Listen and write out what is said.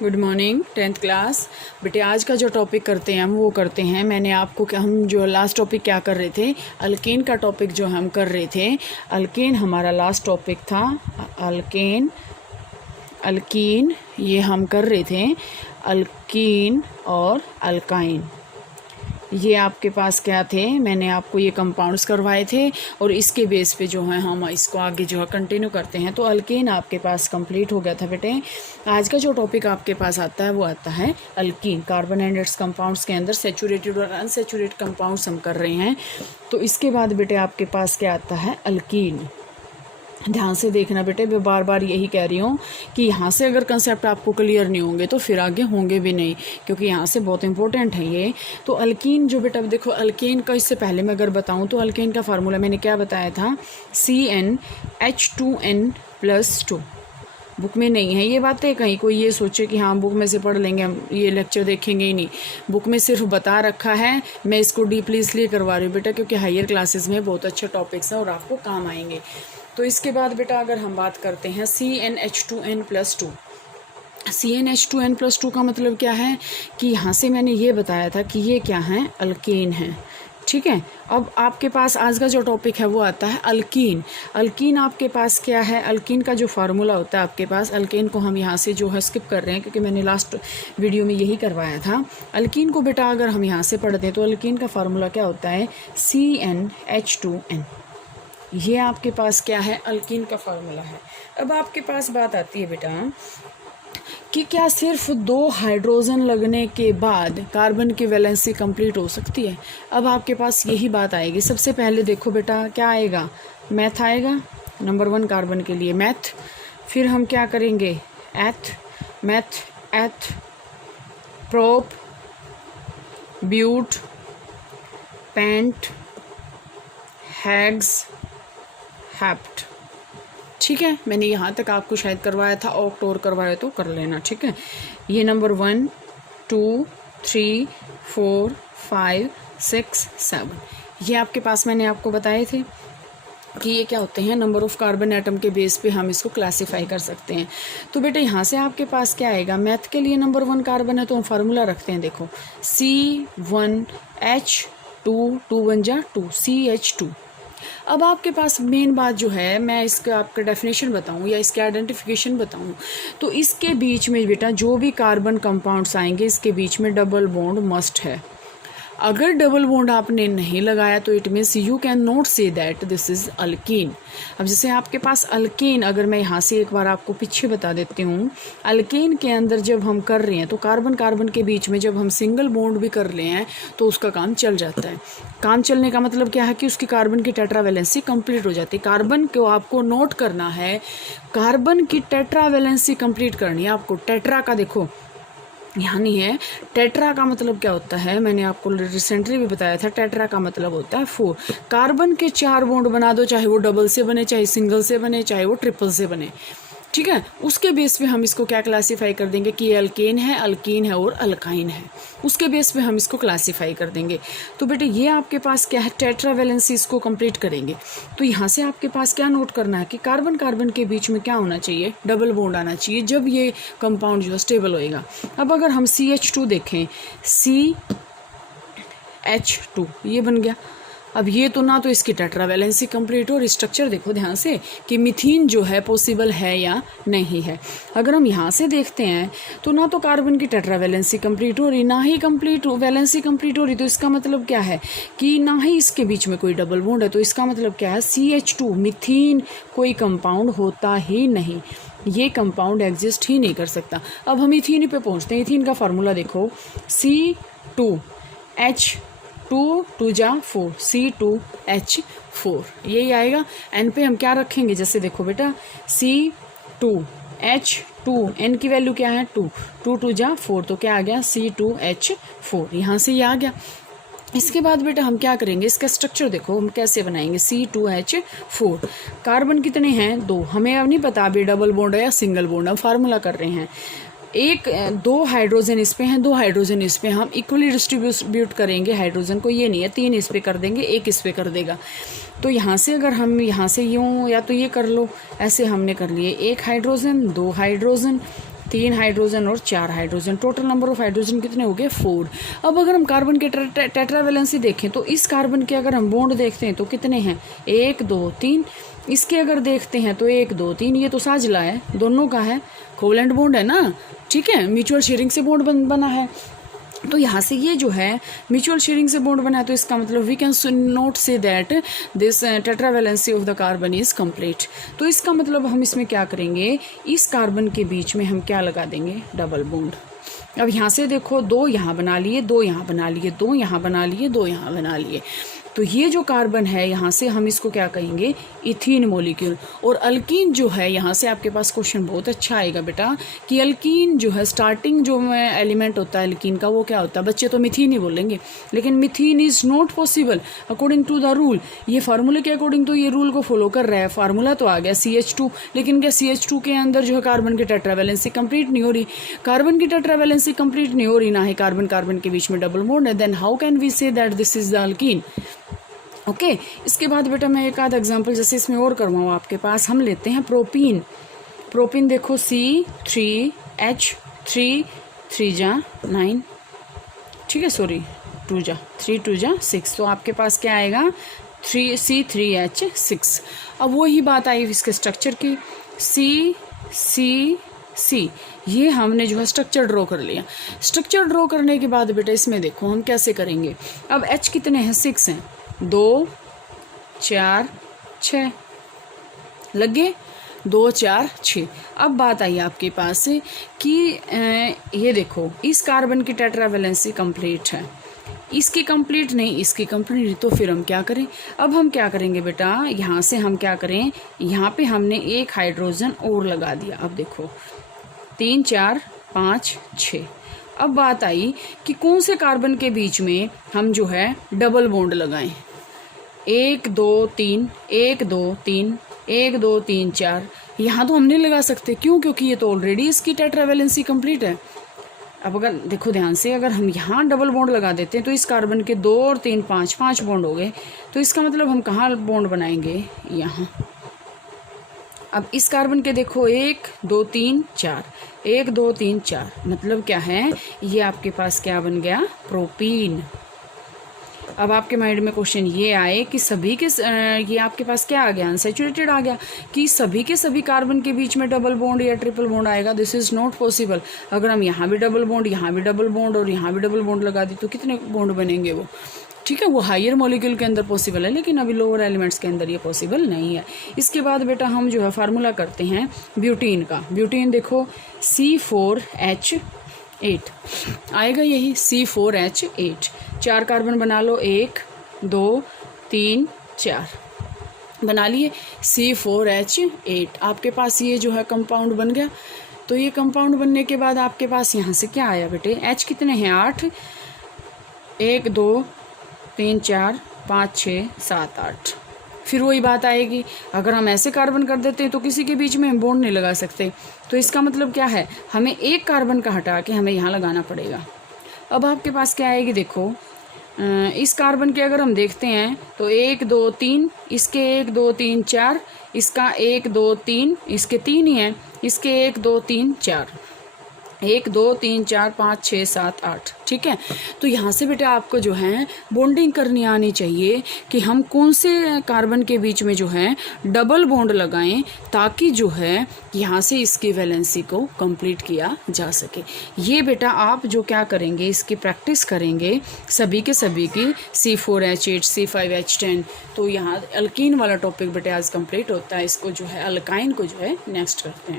Good morning 10th class. बेटे आज का जो टॉपिक करते हैं हम वो करते हैं, मैंने आपको क्या हम जो लास्ट टॉपिक क्या कर रहे थे, अल्केन का टॉपिक जो हम कर रहे थे। अल्केन हमारा लास्ट टॉपिक था। अल्कीन ये हम कर रहे थे। अल्कीन और अल्काइन ये आपके पास क्या थे, मैंने आपको ये कंपाउंड्स करवाए थे और इसके बेस पे जो है हम इसको आगे जो है कंटिन्यू करते हैं। तो अल्केन आपके पास कंप्लीट हो गया था बेटे। आज का जो टॉपिक आपके पास आता है वो आता है alkyne. Carbon and it's compounds के अंदर सैचुरेटेड और अनसैचुरेटेड कंपाउंड्स हम कर रहे हैं। तो इसके बाद बेटे आपके पास क्या आता है, अल्कीन। ध्यान से देखना बेटे, मैं बार बार यही कह रही हूँ कि यहाँ से अगर कंसेप्ट आपको क्लियर नहीं होंगे तो फिर आगे होंगे भी नहीं, क्योंकि यहाँ से बहुत इंपॉर्टेंट है ये। तो अल्कीन जो बेटा देखो, अल्केन का इससे पहले मैं अगर बताऊँ तो अल्केन का फार्मूला मैंने क्या बताया था, CnH2n+2। बुक में नहीं है ये बातें, कहीं कोई ये सोचे कि हाँ बुक में से पढ़ लेंगे हम, ये लेक्चर देखेंगे ही नहीं। बुक में सिर्फ बता रखा है, मैं इसको डीपली इसलिए करवा रही हूँ बेटा क्योंकि हायर क्लासेस में बहुत अच्छे टॉपिक्स हैं और आपको काम आएंगे। तो इसके बाद बेटा अगर हम बात करते हैं CnH2n+2। CnH2n+2 का मतलब क्या है कि यहाँ से मैंने ये बताया था कि ये क्या है, अल्केन है। ठीक है, अब आपके पास आज का जो टॉपिक है वो आता है अल्कीन। अल्कीन आपके पास क्या है, अल्कीन का जो फार्मूला होता है आपके पास, अल्केन को हम यहाँ से जो है स्किप कर रहे हैं क्योंकि मैंने लास्ट वीडियो में यही करवाया था। अल्कीन को बेटा अगर हम यहाँ से पढ़ते हैं तो अल्कीन का फार्मूला क्या होता है, CnH2n। ये आपके पास क्या है, अल्कीन का फार्मूला है। अब आपके पास बात आती है बेटा कि क्या सिर्फ 2 हाइड्रोजन लगने के बाद कार्बन की वैलेंसी कंप्लीट हो सकती है। अब आपके पास यही बात आएगी। सबसे पहले देखो बेटा क्या आएगा, मैथ आएगा, नंबर 1 कार्बन के लिए मैथ। फिर हम क्या करेंगे, meth, prop, but, pent, hex, hept. ठीक है, मैंने यहाँ तक आपको शायद करवाया था, ऑक्टोर करवाया तो कर लेना। ठीक है, ये नंबर 1 2 3 4 5 6 7 ये आपके पास मैंने आपको बताए थे कि ये क्या होते हैं, नंबर ऑफ कार्बन एटम के बेस पे हम इसको क्लासीफाई कर सकते हैं। तो बेटे यहाँ से आपके पास क्या आएगा, मैथ के लिए नंबर 1 कार्बन है तो हम फार्मूला रखते हैं। देखो C1H2, 2 1 जा 2 CH2। अब आपके पास मेन बात जो है, मैं इसका आपका डेफिनेशन बताऊं या इसके आइडेंटिफिकेशन बताऊं, तो इसके बीच में बेटा जो भी कार्बन कंपाउंड्स आएंगे इसके बीच में डबल बॉन्ड मस्ट है। अगर डबल बॉन्ड आपने नहीं लगाया तो it means you can not से दैट दिस इज अल्कीन। अब जैसे आपके पास अल्केन, अगर मैं यहाँ से एक बार आपको पीछे बता देती हूँ, अल्केन के अंदर जब हम कर रहे हैं तो कार्बन कार्बन के बीच में जब हम सिंगल बॉन्ड भी कर रहे हैं तो उसका काम चल जाता है। काम चलने का मतलब क्या है कि उसकी कार्बन की टेट्रावैलेंसी कंप्लीट हो जाती है। कार्बन को आपको नोट करना है, कार्बन की टेट्रावैलेंसी कंप्लीट करनी है आपको। टेट्रा का देखो यहाँ नहीं है, टेट्रा का मतलब क्या होता है, मैंने आपको रिसेंटली भी बताया था, टेट्रा का मतलब होता है 4। कार्बन के 4 बॉन्ड बना दो, चाहे वो डबल से बने, चाहे सिंगल से बने, चाहे वो ट्रिपल से बने। ठीक है, उसके बेस पे हम इसको क्या क्लासीफाई कर देंगे कि ये अल्केन है, अल्कीन है और अल्काइन है। उसके बेस पे हम इसको क्लासीफाई कर देंगे। तो बेटे ये आपके पास क्या है, टेट्रावैलेंसी इसको कंप्लीट करेंगे। तो यहाँ से आपके पास क्या नोट करना है कि कार्बन कार्बन के बीच में क्या होना चाहिए, डबल बॉन्ड आना चाहिए, जब ये कंपाउंड जो है स्टेबल होएगा। अब अगर हम CH2 देखें, CH2 ये बन गया। अब ये तो ना तो इसकी टेट्रावैलेंसी कंप्लीट और स्ट्रक्चर देखो ध्यान से कि मीथीन जो है पॉसिबल है या नहीं है। अगर हम यहाँ से देखते हैं तो ना तो कार्बन की टेट्रावैलेंसी कंप्लीट हो रही, ना ही वैलेंसी कंप्लीट हो रही। तो इसका मतलब क्या है कि ना ही इसके बीच में कोई डबल बॉन्ड है। तो इसका मतलब क्या है, CH2 मीथीन कोई कंपाउंड होता ही नहीं, ये कंपाउंड एग्जिस्ट ही नहीं कर सकता। अब हम इथीन पे पहुँचते हैं। इथीन का फार्मूला देखो, C2H2 2 जा 4 C2H4 यही आएगा। एन पे हम क्या रखेंगे, जैसे देखो बेटा C2H2, एन की वैल्यू क्या है 2 2 जा 4, तो क्या आ गया C2H4, यहाँ से ये आ गया। इसके बाद बेटा हम क्या करेंगे, इसका स्ट्रक्चर देखो हम कैसे बनाएंगे। C2H4 कार्बन कितने हैं, 2। हमें अब नहीं पता अभी डबल बॉन्ड है या सिंगल बॉन्ड, हम फार्मूला कर रहे हैं। 2 हाइड्रोजन इस पे हैं, 2 हाइड्रोजन इस पे, हम इक्वली डिस्ट्रीब्यूट करेंगे हाइड्रोजन को, ये नहीं है 3 इस पे कर देंगे, 1 इस पे कर देगा। तो यहाँ से अगर हम यहाँ से यूँ या तो ये कर लो, ऐसे हमने कर लिए 1 हाइड्रोजन 2 हाइड्रोजन 3 हाइड्रोजन और 4 hydrogen, total number of hydrogen कितने हो गए 4। अब अगर हम कार्बन के टेट्रावैलेंसी देखें तो इस कार्बन के अगर हम बॉन्ड देखते हैं तो कितने हैं 1 2 3, इसके अगर देखते हैं तो 1 2 3, ये तो साझला है, दोनों का है, कोवलेंट बॉन्ड है ना, ठीक है, म्यूचुअल शेयरिंग से बॉन्ड बना है। तो यहाँ से ये जो है म्यूचुअल शेयरिंग से बॉन्ड बना है, तो इसका मतलब we can not say that this tetravalency of the carbon is complete. तो इसका मतलब हम इसमें क्या करेंगे, इस कार्बन के बीच में हम क्या लगा देंगे डबल बॉन्ड। अब यहाँ से देखो 2 यहाँ बना लिए, 2 यहाँ बना लिए, 2 यहाँ बना लिए, 2 यहाँ बना लिए, तो ये जो कार्बन है यहाँ से हम इसको क्या कहेंगे इथीन मॉलिक्यूल। और अल्कीन जो है, यहाँ से आपके पास क्वेश्चन बहुत अच्छा आएगा बेटा कि अल्कीन जो है स्टार्टिंग जो एलिमेंट होता है अल्कीन का वो क्या होता है, बच्चे तो मिथीन ही बोलेंगे, लेकिन methine is not possible according to the rule. ये फार्मूले के अकॉर्डिंग तो ये रूल को फॉलो कर रहा है, फार्मूला तो आ गया CH2, लेकिन क्या CH2 के अंदर जो है कार्बन की टेट्रावैलेंसी कंप्लीट नहीं हो रही, कार्बन की टेट्रावैलेंसी कंप्लीट नहीं हो रही, ना ही कार्बन कार्बन के बीच में डबल बॉन्ड है, then how can we say that this is the alkene. Okay इसके बाद बेटा मैं एक आध एग्जांपल जैसे इसमें और करवाऊँ आपके पास, हम लेते हैं प्रोपीन। प्रोपीन देखो C3H3 3 जा 9, ठीक है, सॉरी 2 जा 3 2 जा 6, तो आपके पास क्या आएगा 3C3H6। अब वही बात आई इसके स्ट्रक्चर की, C ये हमने जो है स्ट्रक्चर ड्रॉ कर लिया। स्ट्रक्चर ड्रॉ करने के बाद बेटा इसमें देखो हम कैसे करेंगे। अब H कितने हैं 6 हैं, 2 4 6 लगे, 2 4 6। अब बात आई आपके पास कि ये देखो इस कार्बन की टेट्रावैलेंसी कंप्लीट है, इसकी कंप्लीट नहीं, इसकी कंप्लीट, तो फिर हम क्या करें, अब हम क्या करेंगे बेटा यहाँ से हम क्या करें, यहाँ पे हमने एक हाइड्रोजन और लगा दिया। अब देखो 3 4 5 6। अब बात आई कि कौन से कार्बन के बीच में हम जो है डबल बॉन्ड लगाएं, 1 2 3 1 2 3 1 2 3 4। यहाँ तो हम नहीं लगा सकते, क्यों, क्योंकि ये तो ऑलरेडी इसकी टेट्रावैलेंसी कंप्लीट है। अब अगर देखो ध्यान से, अगर हम यहाँ डबल बॉन्ड लगा देते हैं तो इस कार्बन के 2 और 3 5 बॉन्ड हो गए, तो इसका मतलब हम कहाँ बॉन्ड बनाएंगे यहाँ। अब इस कार्बन के देखो 1 2 3 4 1 2 3 4, मतलब क्या है, ये आपके पास क्या बन गया प्रोपीन। अब आपके माइंड में क्वेश्चन ये आए कि सभी के ये आपके पास क्या आ गया अनसैचुरेटेड आ गया, कि सभी के सभी कार्बन के बीच में डबल बॉन्ड या ट्रिपल बॉन्ड आएगा, दिस इज नॉट पॉसिबल। अगर हम यहाँ भी डबल बॉन्ड, यहाँ भी डबल बॉन्ड और यहाँ भी डबल बॉन्ड लगा दी तो कितने बॉन्ड बनेंगे वो, ठीक है, वो हायर मॉलिक्यूल के अंदर पॉसिबल है, लेकिन अभी लोअर एलिमेंट्स के अंदर ये पॉसिबल नहीं है। इसके बाद बेटा हम जो है फार्मूला करते हैं ब्यूटीन का। ब्यूटीन देखो C4H8 आएगा, यही C4H8, 4 कार्बन बना लो, 1 2 3 4 बना लिए, C4H8 आपके पास ये जो है कंपाउंड बन गया। तो ये कंपाउंड बनने के बाद आपके पास यहाँ से क्या आया बेटे, H कितने हैं 8, 1 2 3 4 5 6 7 8। फिर वही बात आएगी, अगर हम ऐसे कार्बन कर देते हैं तो किसी के बीच में हम बॉन्ड नहीं लगा सकते, तो इसका मतलब क्या है, हमें एक कार्बन का हटा के हमें यहाँ लगाना पड़ेगा। अब आपके पास क्या आएगी देखो, इस कार्बन के अगर हम देखते हैं तो 1 2 3, इसके 1 2 3 4, इसका 1 2 3, इसके 3 ही हैं, इसके 1 2 3 4, 1 2 3 4 5 6 7 8, ठीक है। तो यहाँ से बेटा आपको जो है बॉन्डिंग करनी आनी चाहिए कि हम कौन से कार्बन के बीच में जो है डबल बॉन्ड लगाएं, ताकि जो है यहाँ से इसकी वैलेंसी को कंप्लीट किया जा सके। ये बेटा आप जो क्या करेंगे, इसकी प्रैक्टिस करेंगे सभी के सभी की, C4H8 C5H10। तो यहाँ अल्कीन वाला टॉपिक बेटा आज कंप्लीट होता है, इसको जो है अल्काइन को जो है नेक्स्ट करते हैं।